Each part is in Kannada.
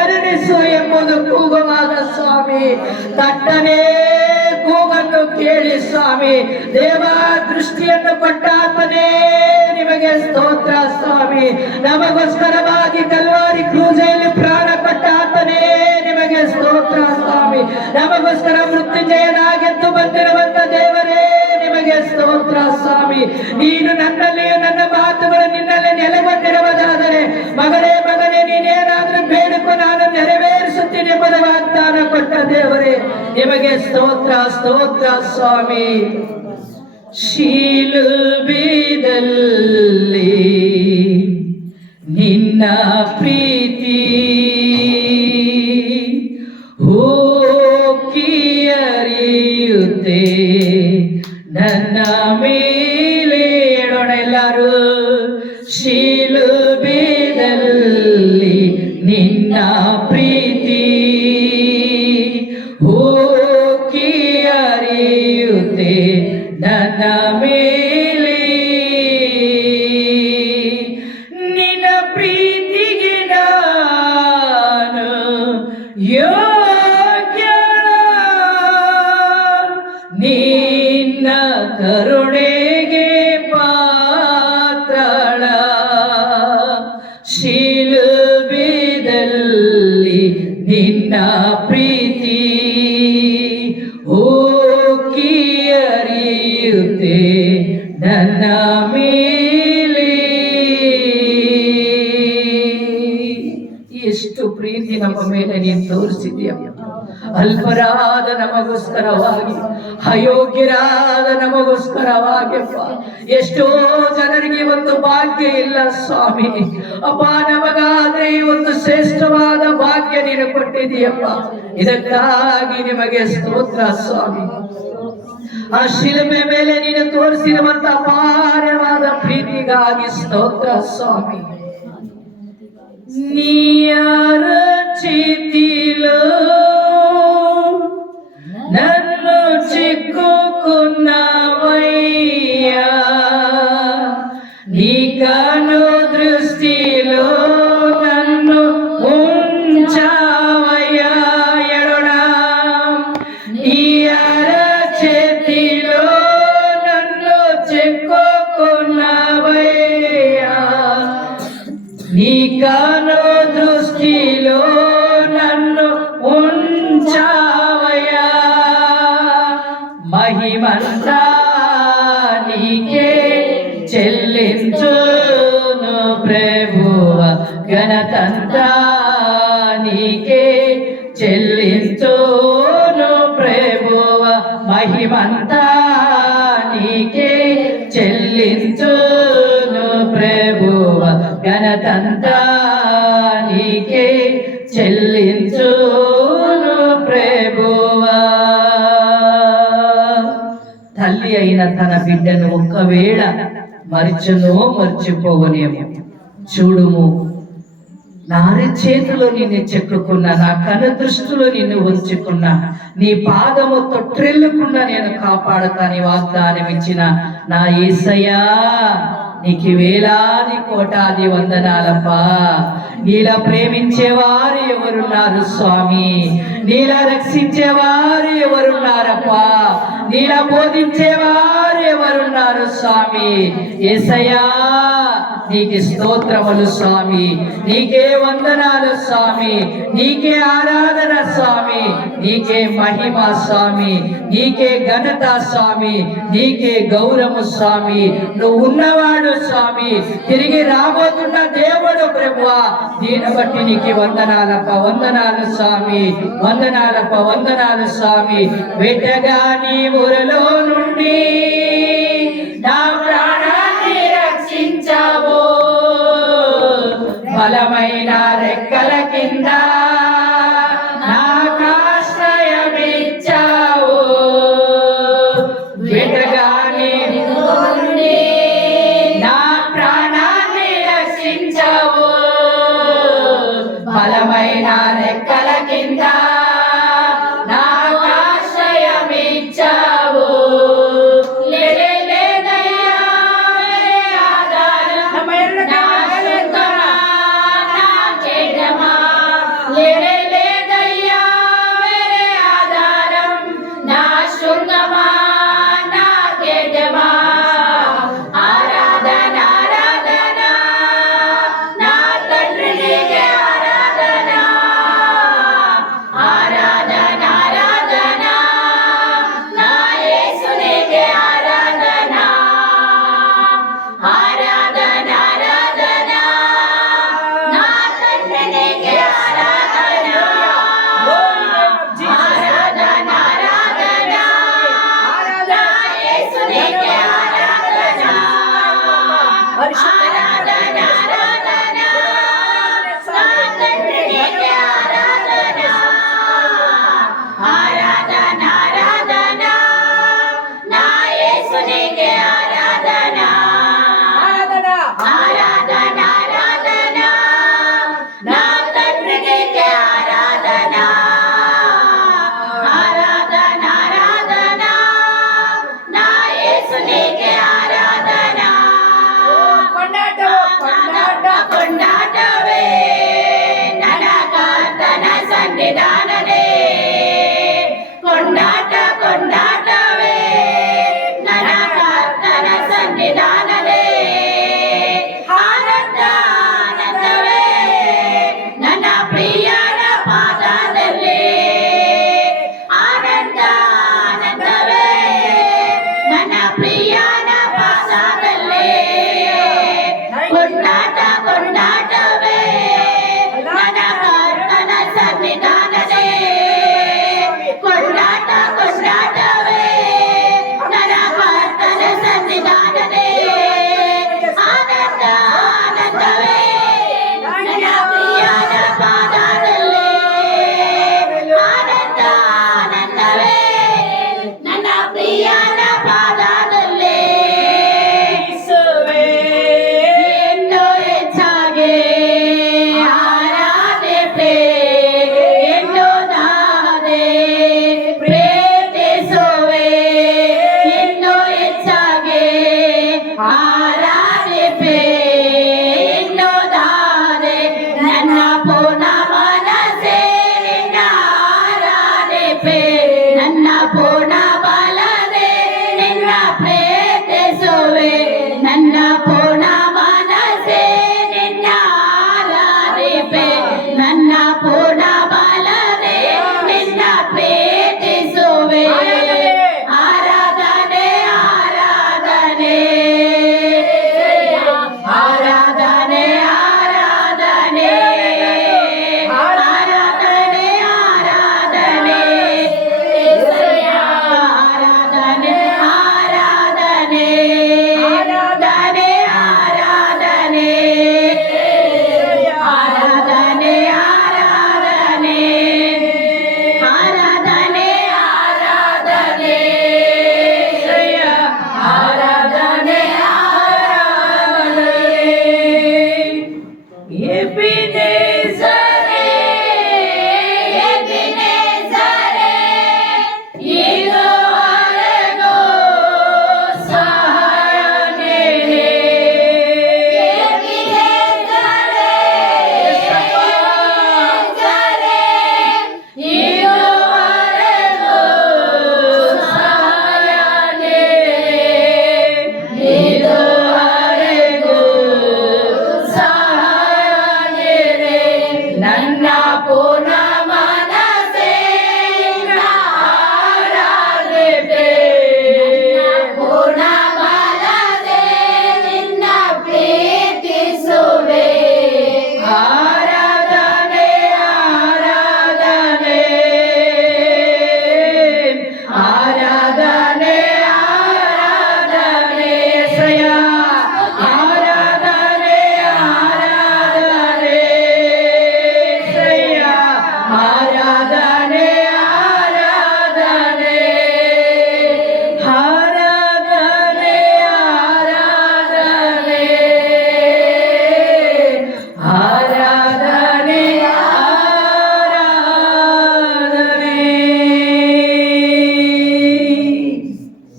ಕರುಣಿಸು ಎಂಬುದು ಕೂಗುವಾಗ ಸ್ವಾಮಿ ತಟ್ಟನೆ ಕೂಗನ್ನು ಕೇಳಿ ಸ್ವಾಮಿ ದೇವ ದೃಷ್ಟಿಯನ್ನು ಕೊಟ್ಟಾತನೇ ನಿಮಗೆ ಸ್ತೋತ್ರ ಸ್ವಾಮಿ. ನಮಗೋಸ್ಕರವಾಗಿ ಕಲ್ವಾರಿ ಕ್ರೂಜೆಯಲ್ಲಿ ಪ್ರಾಣ ಕೊಟ್ಟಾತನೇ ನಿಮಗೆ ಸ್ತೋತ್ರ ಸ್ವಾಮಿ. ನಮಗೋಸ್ಕರ ಮೃತ್ಯುಂಜಯನಾಗೆದ್ದು ಬಂದಿರುವಂತ ದೇವರೇ ನಿಮಗೆ ಸ್ತೋತ್ರ ಸ್ವಾಮಿ. ನೀನು ನನ್ನಲ್ಲಿಯೂ ನನ್ನ ಮಾತುಗಳು ನಿನ್ನಲ್ಲಿ ನೆಲೆಗೊಂಡಿರುವುದಾದರೆ ಮಗನೇ ಮಗನೇ ನೀನೇನಾದ್ರೂ ಬೇಡಿಕೊ ನಾನು ನೆರವೇರಿಸುತ್ತೇನೆ ಎಂಬುದ ವಾಗ್ದಾನ ಕೊಟ್ಟ ದೇವರೇ ನಿಮಗೆ ಸ್ತೋತ್ರ ಸ್ತೋತ್ರ ಸ್ವಾಮಿ. ಶಿಲುಬೆಯಲ್ಲಿ ನಿನ್ನ ಪ್ರೀತಿ ಹೋಗಿಯರಿಯುತ್ತೆ ನನ್ನ ಮೇಲೆ. ಹೇಳೋಣ ಎಲ್ಲರೂ, ಶಿಲುಬೆಯಲ್ಲಿ ನಿನ್ನ ಪ್ರೀತಿ ಹೋಗಿಯರಿಯುತ್ತೆ ನನ್ನ ಮೇಲೆ. ನಿನ್ನ ಪ್ರೀತಿಗೆ ನಾನು ಯೋಗ್ಯನ, ನಿನ್ನ ಕರುಣೆಗೆ ಪಾತ್ರಳ. ಶಿಲುಬೆಯಲ್ಲಿ ನಿನ್ನ ಪ್ರೀತಿ ಹೋಗಿಯರಿಯುತ್ತೆ ನನ್ನ ಮೇಲೆ. ಎಷ್ಟು ಪ್ರೀತಿ ನಮ್ಮ ಮೇಲೆ ನೀನು ತೋರಿಸಿದೀಯ. ಅಲ್ಪರಾದ ನಮಗೋಸ್ಕರವಾಗಿ, ಅಯೋಗ್ಯರಾದ ನಮಗೋಸ್ಕರವಾಗಿಪ್ಪ. ಎಷ್ಟೋ ಜನರಿಗೆ ಒಂದು ಭಾಗ್ಯ ಇಲ್ಲ ಸ್ವಾಮಿ. ಅಪ್ಪ ನಮಗಾದ್ರೆ ಈ ಒಂದು ಶ್ರೇಷ್ಠವಾದ ಭಾಗ್ಯ ನೀನು ಕೊಟ್ಟಿದೀಯಪ್ಪ. ಇದಕ್ಕಾಗಿ ನಿಮಗೆ ಸ್ತೋತ್ರ ಸ್ವಾಮಿ. ಆ ಶಿಲುಬೆ ಮೇಲೆ ನೀನು ತೋರಿಸಿರುವಂತ ಅಪಾರವಾದ ಪ್ರೀತಿಗಾಗಿ ಸ್ತೋತ್ರ ಸ್ವಾಮಿ. ನೀರ ಚಿತಿಲೋ నన్ను చిక్కుకున్నవయ్యా, నీ కను దృష్టిలో నన్ను ఉంచావయ్యా. ఎడోడా నీ అరచేతిలో నన్ను చిక్కుకున్నవయ్యా, నీ కను దృష్టిలో నన్ను ఉంచావయ్యా. మహిమంతా నీకే చెల్లించును ప్రభువ, ఘనతంతా నీకే చెల్లించును ప్రభువ. మహిమంతా నీకే చెల్లించును ప్రభువ, ఘనతంతా నీకే చెల్లించును ప్రభువ. తల్లి అయిన తన బిడ్డను ఒక్కవేళ మర్చునో మర్చిపోవనేమో. చూడుము, నా చేతిలో నిన్ను చెక్కుకున్నా, నా కను దృష్టిలో నిన్ను ఉంచుకున్నా, నీ పాదము తొట్రెళ్ళకుండా నేను కాపాడతాని వాగ్దానం ఇచ్చిన నా యేసయ్యా, నీకు వేలాది కోటాది వందనాలప్పా. నీలా ప్రేమించేవారు ఎవరున్నారు స్వామి? నీలా రక్షించేవారు ఎవరున్నారప్పా? నీలా బోధించేవారు ఎవరున్నారు స్వామి? యేసయ్యా, నీకే స్తోత్రములు స్వామి, నీకే వందనాలు స్వామి, నీకే ఆరాధన స్వామి, నీకే మహిమ స్వామి, నీకే ఘనత స్వామి, నీకే గౌరవము స్వామి. నువ్వు ఉన్నవాడు స్వామి, తిరిగి రాబోతున్న దేవుడు ప్రభువా. దీన్ని బట్టి నీకు వందనాలప్ప, వందనాలు స్వామి, వందనాలప్ప, వందనాలు స్వామి. వెంటగా నీ ఊరలో నుండి నా ప్రాణాన్ని రక్షించావు, బలమైన రెక్కల కింద నాకాశ్రయమిచ్చావు. వెంటగా నీ నుండి నా ప్రాణాన్ని రక్షించావు, బలమైన రెక్కల కింద నాకాశ్రయమిచ్చావు. Yeah.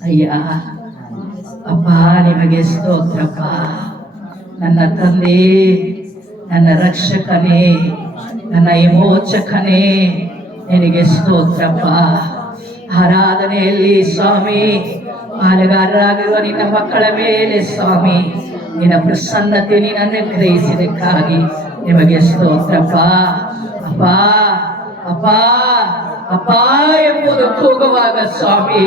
ಅಯ್ಯ ಅಪ್ಪ, ನಿಮಗೆ ಸ್ತೋತ್ರಪ್ಪ. ನನ್ನ ತಂದೆ, ನನ್ನ ರಕ್ಷಕನೇ, ನನ್ನ ವಿಮೋಚಕನೇ, ನಿನಗೆ ಸ್ತೋತ್ರಪ್ಪ. ಆರಾಧನೆಯಲ್ಲಿ ಸ್ವಾಮಿ ಪಾಲುಗಾರರಾಗಿರುವ ನಿನ್ನ ಮಕ್ಕಳ ಮೇಲೆ ಸ್ವಾಮಿ ನಿನ್ನ ಪ್ರಸನ್ನತೆ ನೀನನ್ನು ಗ್ರಹಿಸಿದಕ್ಕಾಗಿ ನಿಮಗೆ ಸ್ತೋತ್ರಪ್ಪ. ಅಪ್ಪ ಅಪ್ಪ ಅಪ್ಪ ಎಂಬುದು ಕೂಗುವಾಗ ಸ್ವಾಮಿ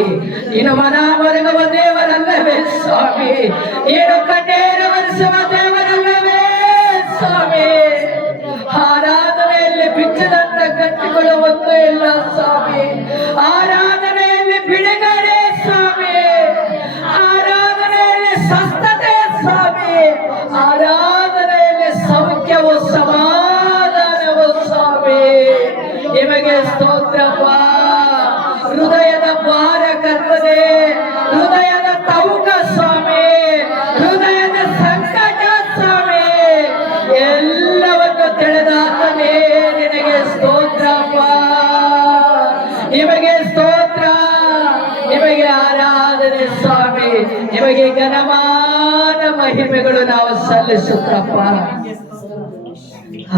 ನಿನ್ನ ಮನ ಮರುಗುವ ದೇವರಲ್ಲವೇ ಸ್ವಾಮಿ, ಏನು ಕಣ್ಣೀರು ಒರೆಸುವ ದೇವರಲ್ಲವೇ ಸ್ವಾಮಿ. ಆರಾಧನೆಯಲ್ಲಿ ಬಿಚ್ಚದಂತ ಗಟ್ಟಿಗಳು ಒಂದು ಇಲ್ಲ ಸ್ವಾಮಿ. ಆರಾಧನೆಯಲ್ಲಿ ಬಿಡುಗಡೆ ಸ್ವಾಮಿ, ಆರಾಧನೆಯಲ್ಲಿ ಸ್ವಸ್ಥತೆ ಸ್ವಾಮಿ, ಆರಾಧನೆಯಲ್ಲಿ ಸೌಖ್ಯವು ಸಮಾಧಾನವು ಸ್ವಾಮಿ. ನಿಮಗೆ ಸ್ತೋತ್ರಪ್ಪ. ಹೃದಯದ ಭಾರ ಕರ್ತದೆ, ಹೃದಯದ ತೌಕ ಸ್ವಾಮಿ, ಹೃದಯದ ಸಂಕಟ ಸ್ವಾಮಿ, ಎಲ್ಲವನ್ನು ತಿಳಿದಾತನೇ ನಿನಗೆ ಸ್ತೋತ್ರಪ್ಪ. ನಿಮಗೆ ಸ್ತೋತ್ರ, ನಿಮಗೆ ಆರಾಧನೆ ಸ್ವಾಮಿ, ನಿಮಗೆ ಘನಮಾನ ಮಹಿಮೆಗಳು ನಾವು ಸಲ್ಲಿಸುತ್ತಪ್ಪ.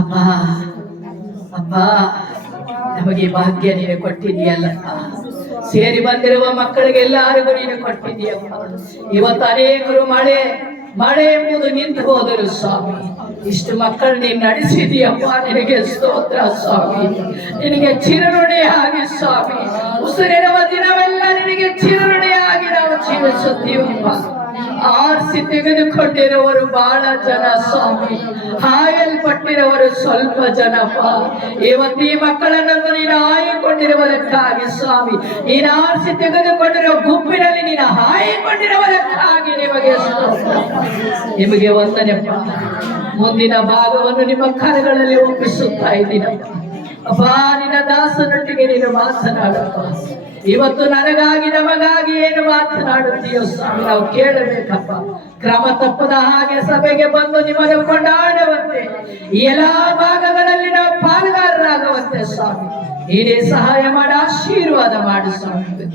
ಅಪ್ಪ ಅಪ್ಪ, ನಮಗೆ ಭಾಗ್ಯ ನೀನು ಕೊಟ್ಟಿದೆಯಲ್ಲಪ್ಪ. ಸೇರಿ ಬಂದಿರುವ ಮಕ್ಕಳಿಗೆಲ್ಲರಿಗೂ ನೀನು ಕೊಟ್ಟಿದೆಯಪ್ಪ. ಇವತ್ತು ಅನೇಕರು ಮಳೆ ಎಂಬುದು ನಿಂತು ಹೋದರು ಸ್ವಾಮಿ. ಇಷ್ಟು ಮಕ್ಕಳು ನೀನು ನಡೆಸಿದೀಯಪ್ಪ, ನಿನಗೆ ಸ್ತೋತ್ರ ಸ್ವಾಮಿ. ನಿನಗೆ ಚಿರಋಣಿಯಾಗಿ ಸ್ವಾಮಿ, ಉಸಿರಿರುವ ದಿನವೆಲ್ಲ ನಿನಗೆ ಚಿರಋಣಿಯಾಗಿ ನಾವು ಜೀವಿಸುತ್ತೀವಪ್ಪ. ಆರಿಸಿ ತೆಗೆದುಕೊಂಡಿರುವರು ಬಹಳ ಜನ ಸ್ವಾಮಿ, ಹಾಯಲ್ಪಟ್ಟಿರುವರು ಸ್ವಲ್ಪ ಜನಪ್ಪ. ಇವತ್ತು ಈ ಮಕ್ಕಳನ್ನು ನೀನು ಹಾಯಿಕೊಂಡಿರುವುದಕ್ಕಾಗಿ ಸ್ವಾಮಿ, ನೀನು ಆರಿಸಿ ತೆಗೆದುಕೊಂಡಿರುವ ಗುಂಪಿನಲ್ಲಿ ನೀನು ಹಾಯಿಕೊಂಡಿರುವುದಕ್ಕಾಗಿ ನಿಮಗೆ ನಿಮಗೆ ವಂದನೆಪ್ಪ. ಮುಂದಿನ ಭಾಗವನ್ನು ನಿಮ್ಮ ಕರಗಳಲ್ಲಿ ಒಪ್ಪಿಸುತ್ತಾ ಇದ್ದೀನಪ್ಪ. ಅಪ್ಪ, ನಿನ್ನ ದಾಸನೊಟ್ಟಿಗೆ ನೀನು ಮಾತನಾಡಪ್ಪ. ಇವತ್ತು ನನಗಾಗಿ ನಮಗಾಗಿ ಏನು ಮಾತನಾಡುತ್ತೀಯೋ ಸ್ವಾಮಿ, ನಾವು ಕೇಳಬೇಕಪ್ಪ. ಕ್ರಮ ತಪ್ಪದ ಹಾಗೆ ಸಭೆಗೆ ಬಂದು ನಿಮ್ಮನ್ನು ಕೊಂಡಾಡುವಂತೆ, ಈ ಎಲ್ಲಾ ಭಾಗಗಳಲ್ಲಿ ನಾವು ಪಾಲುಗಾರರಾಗುವಂತೆ ಸ್ವಾಮಿ ನೀನೇ ಸಹಾಯ ಮಾಡಿ ಆಶೀರ್ವಾದ ಮಾಡು ಸ್ವಾಮಿ.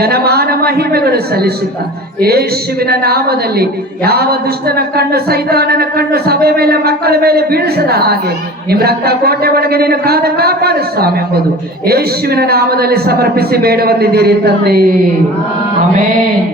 ಘನಮಾನ ಮಹಿಮೆಗಳು ಸಲ್ಲಿಸುತ್ತಾ ಯೇಸುವಿನ ನಾಮದಲ್ಲಿ ಯಾವ ದುಷ್ಟನ ಕಣ್ಣು, ಸೈತಾನನ ಕಣ್ಣು ಸಭೆ ಮೇಲೆ, ಮಕ್ಕಳ ಮೇಲೆ ಬೀಳಿಸದ ಹಾಗೆ ನಿಮ್ಮ ರಕ್ತ ಕೋಟೆ ಒಳಗೆ ನೀನು ಕಾಪಾಡು ಸ್ವಾಮಿ ಎಂಬುದು ಯೇಸುವಿನ ನಾಮದಲ್ಲಿ ಸಮರ್ಪಿಸಿ ಬೇಡವಲ್ಲಿದ್ದೀರಿ ತಂದೆ. ಆಮೆನ್.